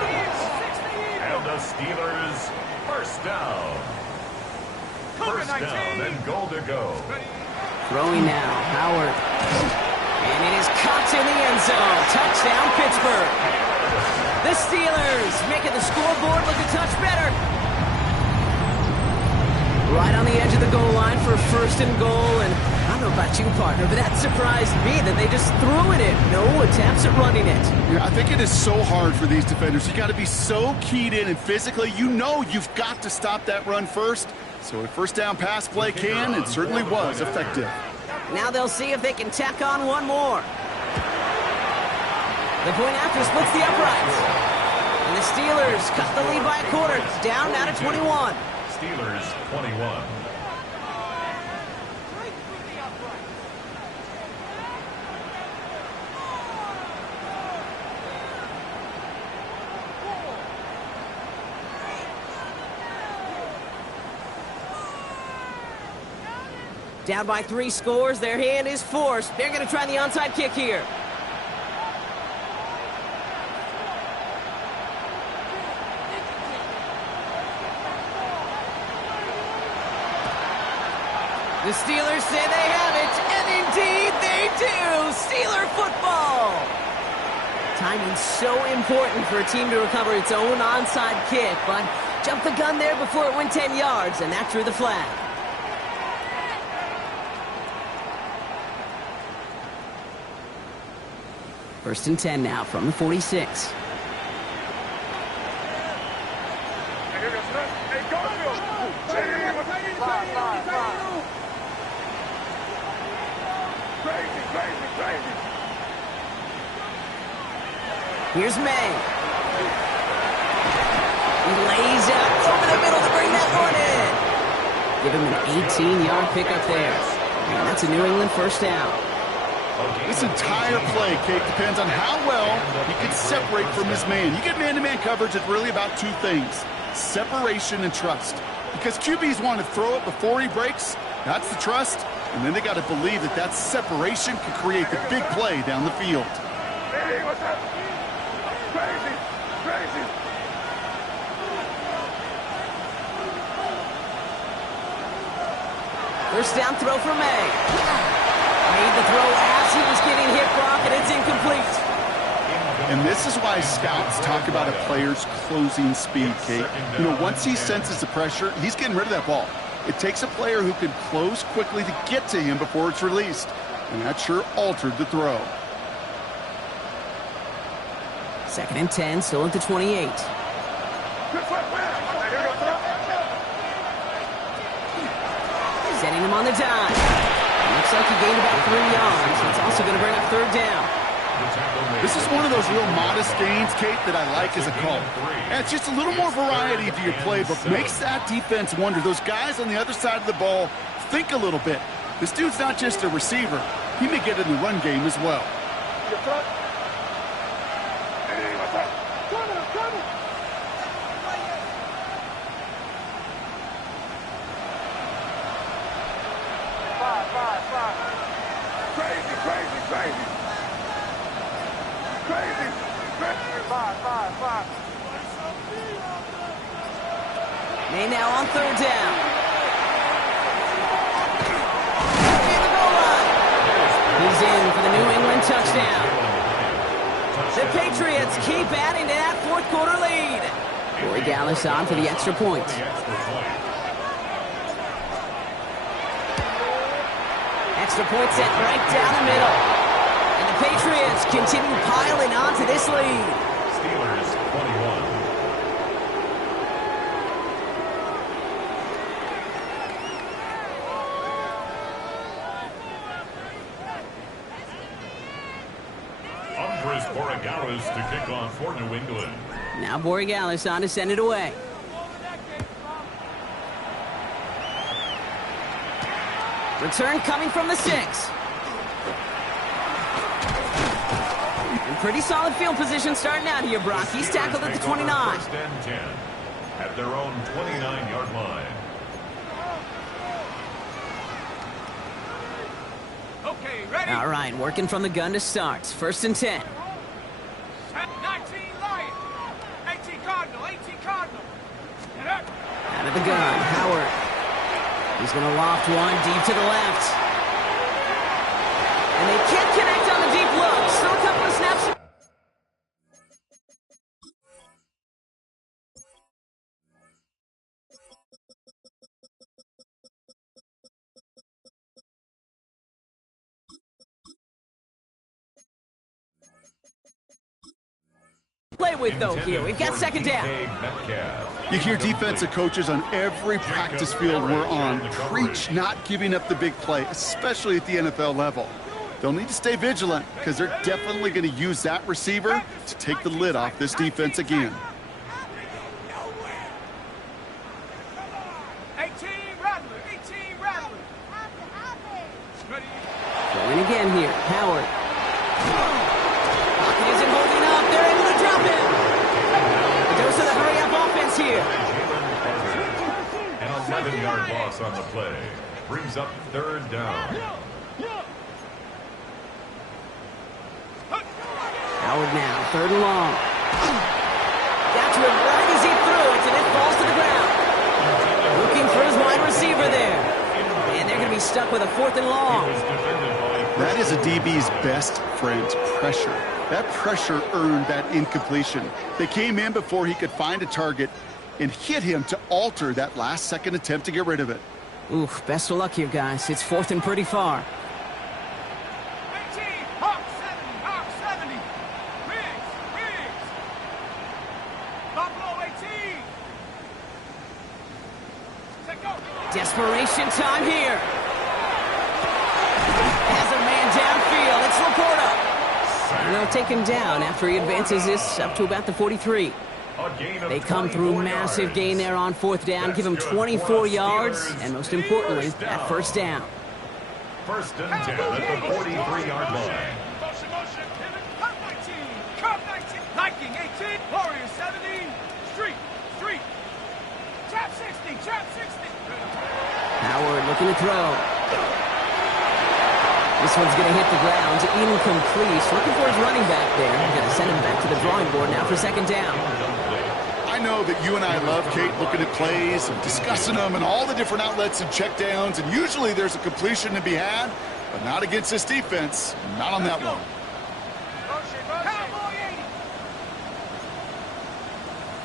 And the Steelers first down. First down and goal to go. Throwing now, Howard. And it is caught in the end zone. Touchdown, Pittsburgh. The Steelers making the scoreboard look a touch better. Right on the edge of the goal line for 1st and goal. And I don't know about you, partner, but that surprised me that they just threw it in. No attempts at running it. Yeah, I think it is so hard for these defenders. You got to be so keyed in, and physically, you know you've got to stop that run first. So a 1st down pass play can, and certainly was effective. Now they'll see if they can tack on one more. The point after splits the uprights. And the Steelers cut the lead by a quarter. Down now to 21. Steelers 21. Down by 3 scores. Their hand is forced. They're going to try the onside kick here. The Steelers say they have it, and indeed they do. Steeler football. Timing's so important for a team to recover its own onside kick, but jumped the gun there before it went 10 yards, and that drew the flag. First and 10 now from the 46. Here's May. He lays out over the middle to bring that one in. Give him an 18-yard pickup there. And that's a New England first down. This entire play, Kate, depends on how well he can separate from his man. You get man-to-man coverage, it's really about 2 things: separation and trust. Because QBs want to throw it before he breaks, that's the trust, and then they got to believe that that separation can create the big play down the field. Hey, what's up? Crazy, crazy. First down throw for May. Made the throw as he was getting hit, Brock, and it's incomplete. And this is why scouts talk about a player's closing speed, Kate. You know, once he senses the pressure, he's getting rid of that ball. It takes a player who can close quickly to get to him before it's released. And that sure altered the throw. 2nd and 10, still at the 28. Setting him on the dime. Looks like he gained about 3 yards. It's also going to bring up 3rd down. This is one of those real modest gains, Kate, that I like as a call. Adds just a little more variety to your playbook. Makes that defense wonder. Those guys on the other side of the ball think a little bit. This dude's not just a receiver. He may get in the run game as well. They now on third down. In the goal line. He's in for the New England touchdown. The Patriots keep adding to that fourth quarter lead. Corey Gallis on for the extra point. Extra point set right down the middle. And the Patriots continue piling on to this lead. Steelers 21. Andres Borregales to kick off for New England. Now Borregales on to send it away. Return coming from the 6. And pretty solid field position starting out here, Brock. He's tackled at the 29. First and 10 at their own 29-yard line. Okay, ready? All right, working from the gun to start. First and 10. 19 Lion. 18 Cardinal. 18 Cardinal. Get up. Out of the gun, Howard. He's going to loft one deep to the left. And they can't connect on the deep look. Still a couple of snaps. Play with, though, here. We've got second down. You hear defensive coaches on every practice field we're on preach not giving up the big play, especially at the NFL level. They'll need to stay vigilant because they're definitely going to use that receiver to take the lid off this defense again. 18 Rattler. 18 Rattler. Ready? Going again here. Howard. Pocket isn't holding up. They're able to drop him. A dose of the hurry-up offense here. An 11-yard loss on the play. Brings up third down. Howard now, third and long. Got to him right as he threw it, and it falls to the ground. Looking for his wide receiver there. And they're going to be stuck with a fourth and long. That is a DB's best friend, pressure. That pressure earned that incompletion. They came in before he could find a target and hit him to alter that last-second attempt to get rid of it. Oof, best of luck here, guys. It's fourth and pretty far. 18 Hawk 70. Hawk 70. Riggs. Riggs. Buffalo 18. Take over. Desperation time here. Has a man downfield. It's Laporta. And they'll take him down after he advances this up to about the 43. They come through massive gain there on fourth down, give him 24 yards, and most importantly, that first down. First and 10 at the 43-yard line. Motion, motion, pivot. Cut 19. Cut 19. Viking 18. Warriors 70. Street. Street. Trap 60. Trap 60. Howard looking to throw. This one's going to hit the ground, incomplete. Looking for his running back there. Going to send him back to the drawing board now for second down. I know that you and I love, Kate, looking at plays and discussing them and all the different outlets and checkdowns, and usually there's a completion to be had, but not against this defense. Not on that one. Cowboy 80.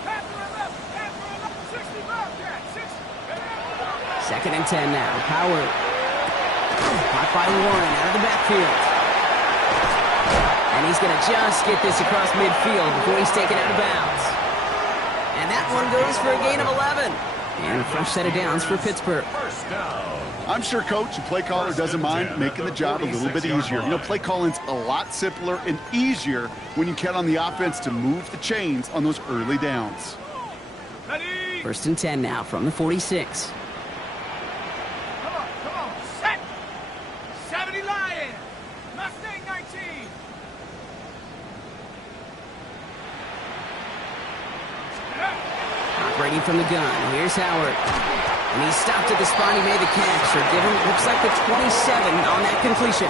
Panther 11. Panther 11. 60 Bobcat. 60. Second and 10 now. Howard. Caught by Warren out of the backfield. And he's going to just get this across midfield before he's taken out of bounds. And that one goes for a gain of 11. And a fresh set of downs for Pittsburgh. First down. I'm sure coach and play caller doesn't mind making the job a little bit easier. You know, play calling's a lot simpler and easier when you count on the offense to move the chains on those early downs. Ready. First and 10 now from the 46. Come on. Come on. Set. 70 Lion. Mustang 19. Operating from the gun. Here's Howard. And he stopped at the spot. He made the catch. Or given, looks like the 27 on that completion.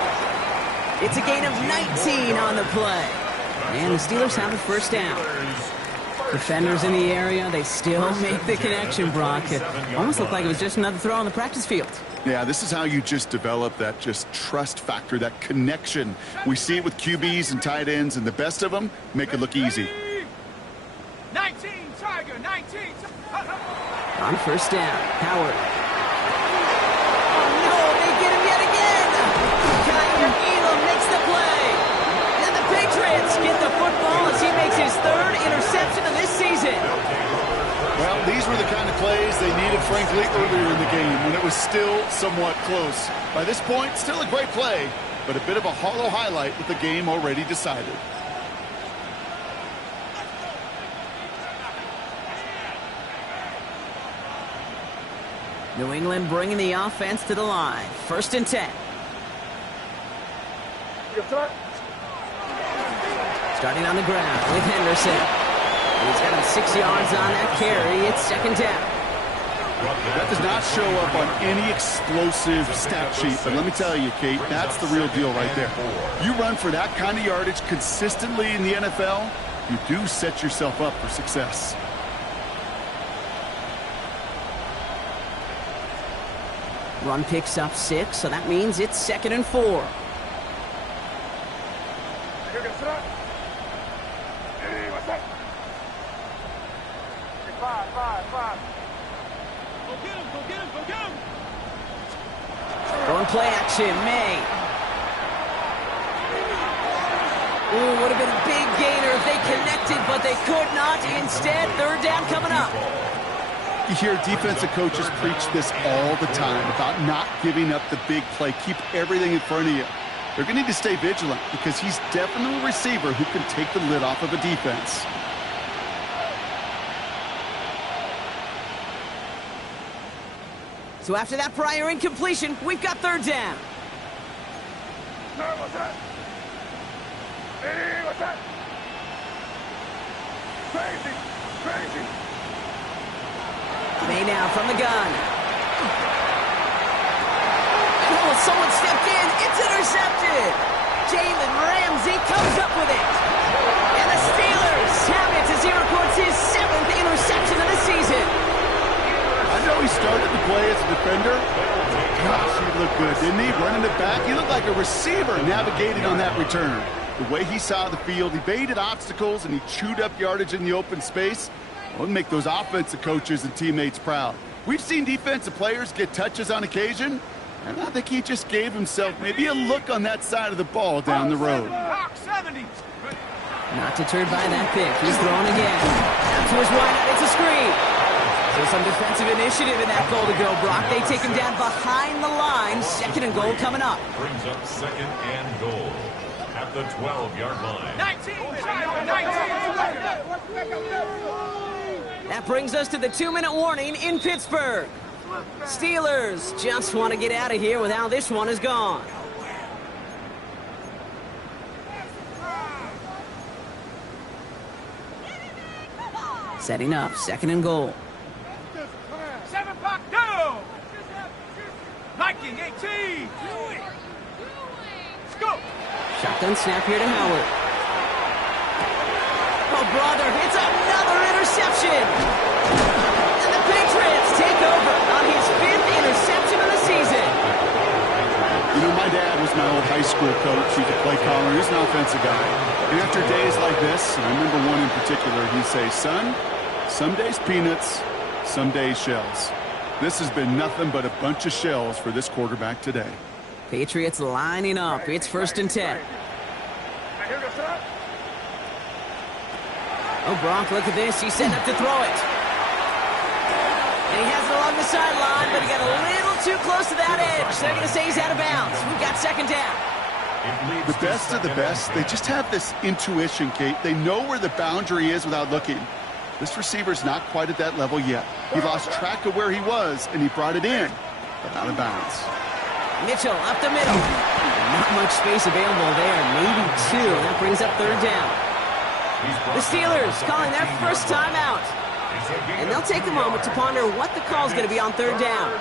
It's a gain of 19 on the play. And the Steelers have a first down. Defenders in the area, they still make the connection, Brock. It almost looked like it was just another throw on the practice field. Yeah, this is how you just develop that just trust factor, that connection. We see it with QBs and tight ends, and the best of them make it look easy. 19, Tiger, 19. On first down, Howard. Oh, no, they get him yet again. Kyer Elam makes the play. And the Patriots get the football as he makes his third interception of this season. Well, these were the kind of plays they needed, frankly, earlier in the game when it was still somewhat close. By this point, still a great play, but a bit of a hollow highlight with the game already decided. New England bringing the offense to the line. First and 10. Starting on the ground with Henderson. He's got him 6 yards on that carry. It's second down. That does not show up on any explosive stat sheet, but let me tell you, Kate, that's the real deal right there. You run for that kind of yardage consistently in the NFL, you do set yourself up for success. Run picks up 6, so that means it's second and 4. Going play action, May. Ooh, would have been a big gainer if they connected, but they could not. Instead, third down coming up. You hear defensive coaches preach this all the time about not giving up the big play. Keep everything in front of you. They're going to need to stay vigilant because he's definitely a receiver who can take the lid off of a defense. So after that prior incompletion, we've got third down. What's that? Hey, what's that? Crazy, crazy. May now from the gun. Oh, someone stepped in. It's intercepted. Jalen Ramsey comes up with it. And the Steelers have it as he records his 7th interception of the season. I know he started the play as a defender. Gosh, he looked good, didn't he? Running it back, he looked like a receiver navigating on that return. The way he saw the field, he baited obstacles and he chewed up yardage in the open space. Well, it'll make those offensive coaches and teammates proud. We've seen defensive players get touches on occasion, and I think he just gave himself maybe a look on that side of the ball down the road. Not deterred by that pick. He's throwing again. Out to his wideout. It's a screen. So some defensive initiative in that goal to go, Brock. They take him down behind the line. Second and goal coming up. Brings up second and goal at the 12-yard line. 19! That brings us to the 2-minute warning in Pittsburgh. Steelers just want to get out of here with how this one is gone. Setting up, second and goal. 7 back down! Viking 18! Let's go! Shotgun snap here to Howard. Oh, brother, it's another interception! And the Patriots take over on his 5th interception of the season. You know, my dad was my old high school coach. He could play caller. He was an offensive guy. And after days like this, and I remember one in particular, he'd say, son, some days peanuts, some days shells. This has been nothing but a bunch of shells for this quarterback today. Patriots lining up. It's first and 10. Oh, Brock, look at this. He's setting up to throw it. And he has it along the sideline, but he got a little too close to that edge. They're going to say he's out of bounds. We've got second down. The best of the best, they just have this intuition, Kate. They know where the boundary is without looking. This receiver's not quite at that level yet. He lost track of where he was, and he brought it in, but out of bounds. Mitchell up the middle. Not much space available there. Maybe 2. That brings up third down. The Steelers calling their first time out. And they'll take a moment to ponder what the call is going to be on third down.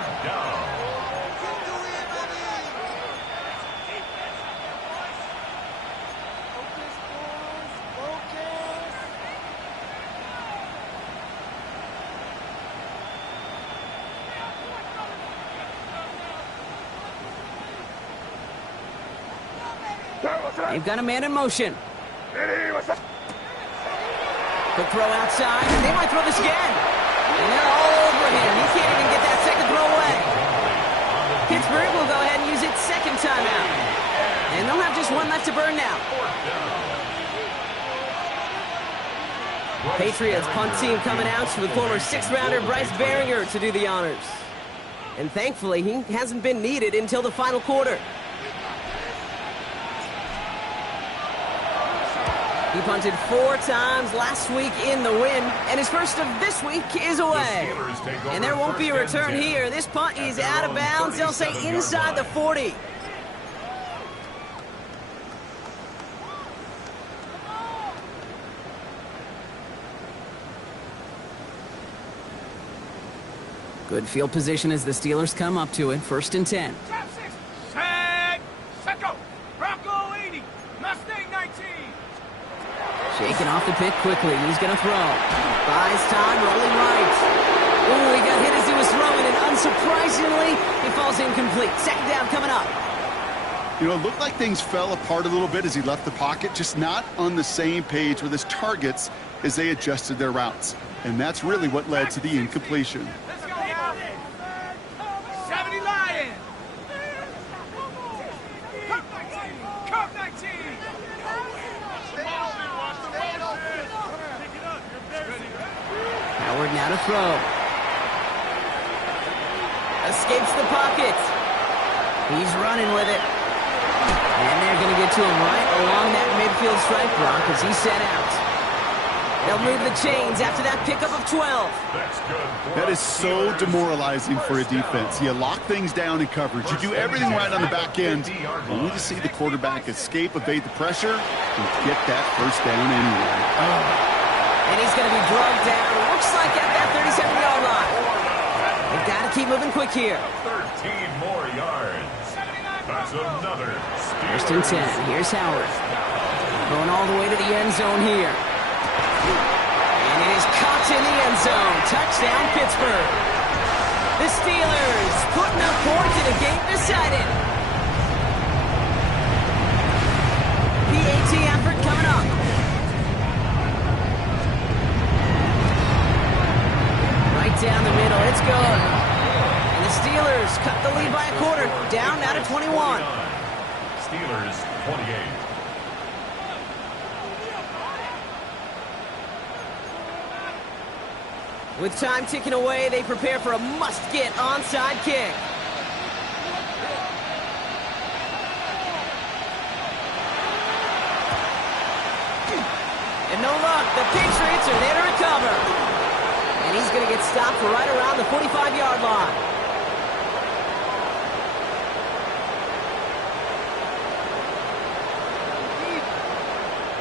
They've got a man in motion. Good throw outside. They might throw this again. And they're all over him. He can't even get that second throw away. Pittsburgh will go ahead and use its second timeout. And they'll have just one left to burn now. Patriots punt team coming out with former sixth-rounder Bryce Baringer to do the honors. And thankfully, he hasn't been needed until the final quarter. He punted 4 times last week in the win, and his first of this week is away. And there won't be a return here. This punt is out of bounds. They'll say inside the 40. Good field position as the Steelers come up to it. 1st and 10. Set go. Bronco 80. Mustang 19. Shaking off the pick quickly. He's going to throw. Buys time, rolling right. Ooh, he got hit as he was throwing, and unsurprisingly, he falls incomplete. 2nd down coming up. You know, it looked like things fell apart a little bit as he left the pocket, just not on the same page with his targets as they adjusted their routes. And that's really what led to the incompletion. Let's go, 70 Lions. Cup 19. Howard now to throw. Escapes the pocket. He's running with it. And they're going to get to him right along that midfield stripe block as he's set out. They'll move the chains after that pickup of 12. That is so demoralizing for a defense. You lock things down in coverage. You do everything right on the back end, only to see the quarterback escape, evade the pressure, and get that first down anyway. And he's going to be drugged down. Looks like at that 37-yard line. They've got to keep moving quick here. 13 more yards. That's another steal. 1st and 10. Here's Howard. Going all the way to the end zone here. And it is caught in the end zone. Touchdown, Pittsburgh. The Steelers putting a point to the game decided. PAT effort coming up. Right down the middle. It's good. And the Steelers cut the lead by a quarter. Down now to 21. Steelers 28. With time ticking away, they prepare for a must-get onside kick. And no luck. The Patriots are there to recover. And he's going to get stopped right around the 45-yard line.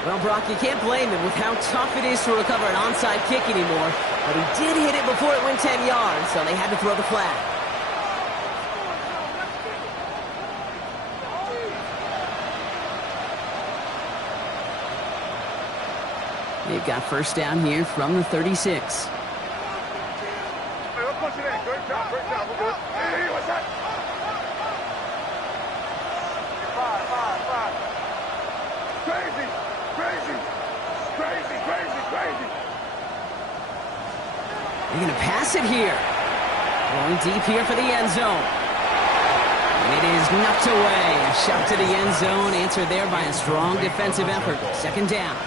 Well, Brock, you can't blame him with how tough it is to recover an onside kick anymore. But he did hit it before it went 10 yards, so they had to throw the flag. They've got first down here from the 36. Great job. We're good. Hey, what's that? 5. Crazy. They're going to pass it here. Going deep here for the end zone. And it is knocked away. A shot to the end zone, answered there by a strong defensive effort. 2nd down.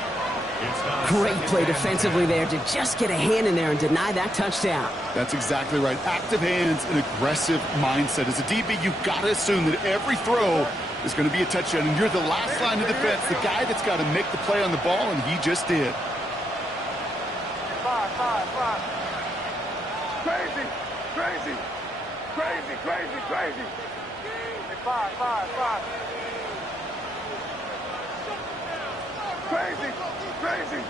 Great play defensively there to just get a hand in there and deny that touchdown. That's exactly right. Active hands and aggressive mindset. As a DB, you've got to assume that every throw is going to be a touchdown, and you're the last line of defense, the guy that's got to make the play on the ball, and he just did. 5. Crazy. 5. Crazy.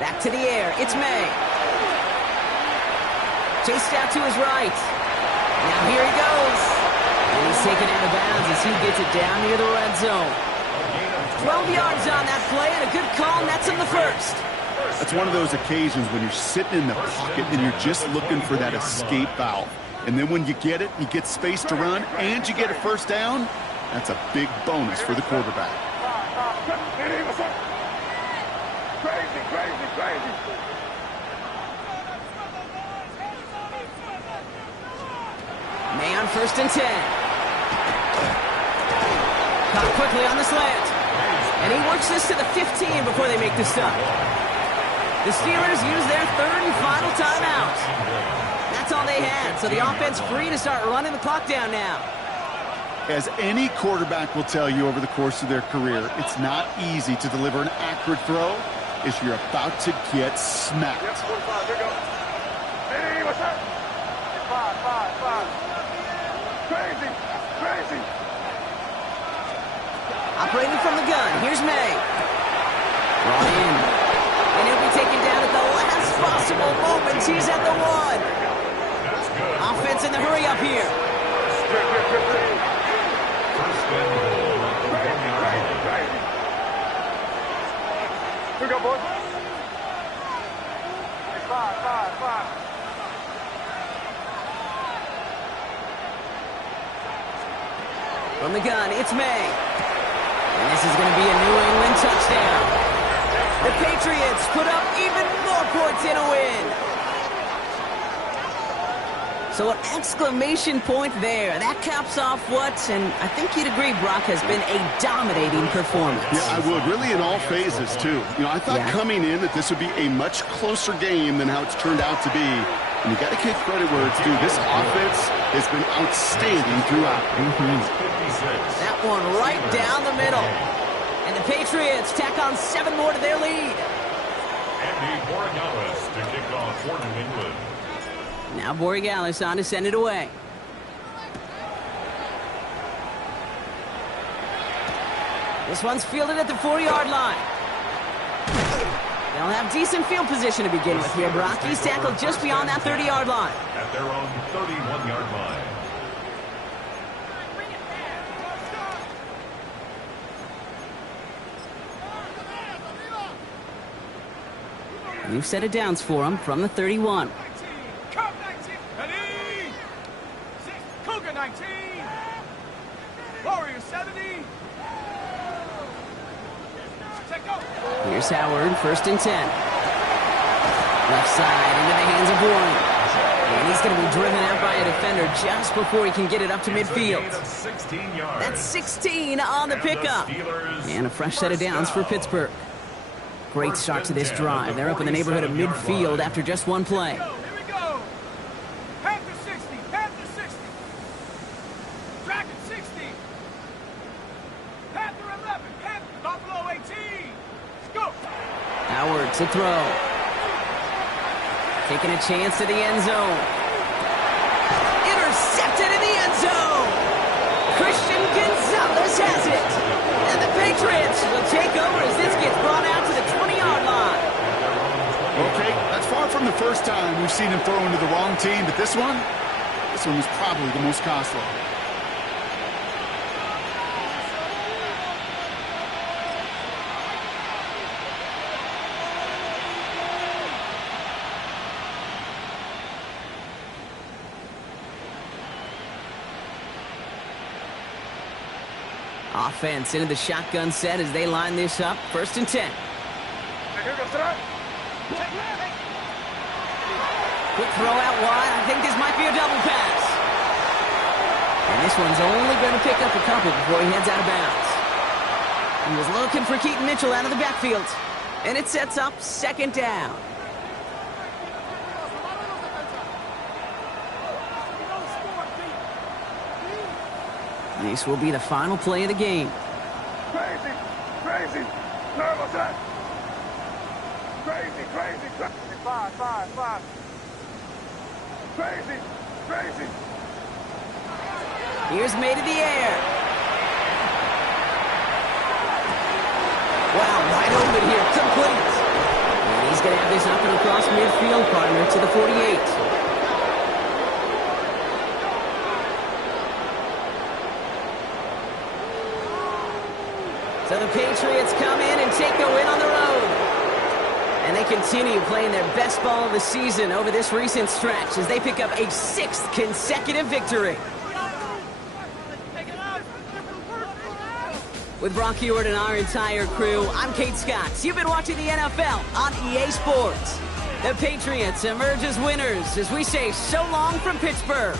Back to the air. It's May. Chased out to his right. Now here he goes. And he's taken out of bounds as he gets it down near the red zone. 12 yards on that play and a good call, nets him the first. That's one of those occasions when you're sitting in the pocket and you're just looking for that escape valve. And then when you get it, you get space to run, and you get a first down, that's a big bonus for the quarterback. Crazy, crazy, crazy. May on 1st and 10. Caught quickly on the slant. And he works this to the 15 before they make the stop. The Steelers use their 3rd and final timeout. That's all they had, so the offense free to start running the clock down now. As any quarterback will tell you over the course of their career, it's not easy to deliver an accurate throw if you're about to get smacked. Yep, 45, here goes. Hey, what's up? 5. Crazy, crazy. Operating from the gun, here's May. Brought in. And he'll be taken down at the last possible moment. He's at the 1. That's good. Offense in the hurry up here. First and goal at the 1-yard line. Crazy. Here we go, boys. Hey, 5. From the gun, it's May. And this is going to be a New England touchdown. The Patriots put up even more points in a win. So an exclamation point there. That caps off what, and I think you'd agree, Brock, has been a dominating performance. Yeah, I would. Really in all phases, too. You know, I thought coming in that this would be a much closer game than how it's turned out to be. And you got to give credit where it's due. This offense has been outstanding throughout. 56. That one right down the middle. And the Patriots tack on 7 more to their lead. Andy Borregales to kick off for New England. Now Borregales on to send it away. This one's fielded at the 40-yard line. They'll have decent field position to begin with here, Brock. He's tackled just beyond that 30-yard line. At their own 31-yard line. New set of downs for him from the 31. 19, Cub 19, ready, 6, Cougar 19, Warrior 70, take go. Here's Howard, 1st and 10. Left side into the hands of Warren. And he's going to be driven out by a defender just before he can get it up to midfield. It's a gain of 16 yards. That's 16 on the pickup. And a fresh set of downs for Pittsburgh. Great start to this drive. They're up in the neighborhood of midfield after just one play. Here we go. Panther 60, Panther 60, Dragon 60, Panther 11, Panther, Buffalo 18. Let's go. Howard to throw. Taking a chance to the end zone. Intercepted in the end zone. Christian Gonzalez has it. And the Patriots will take over as this gets brought out to the 20-yard line. Okay, that's far from the first time we've seen him throw into the wrong team, but this one was probably the most costly. Offense into the shotgun set as they line this up. 1st and 10. Hey, here goes tonight. Quick throw out wide. I think this might be a double pass. And this one's only going to pick up a couple before he heads out of bounds. He was looking for Keaton Mitchell out of the backfield. And it sets up 2nd down. This will be the final play of the game. Crazy, crazy. Nervous, huh? Crazy, crazy, crazy. 5. Crazy, crazy. Here's May to the air. Wow, wide open here, complete. And he's going to have this up and across midfield, partner to the 48. So the Patriots come in and take the win on the road. And they continue playing their best ball of the season over this recent stretch as they pick up a 6th consecutive victory. With Brock Huard and our entire crew, I'm Kate Scott. You've been watching the NFL on EA Sports. The Patriots emerge as winners as we say so long from Pittsburgh.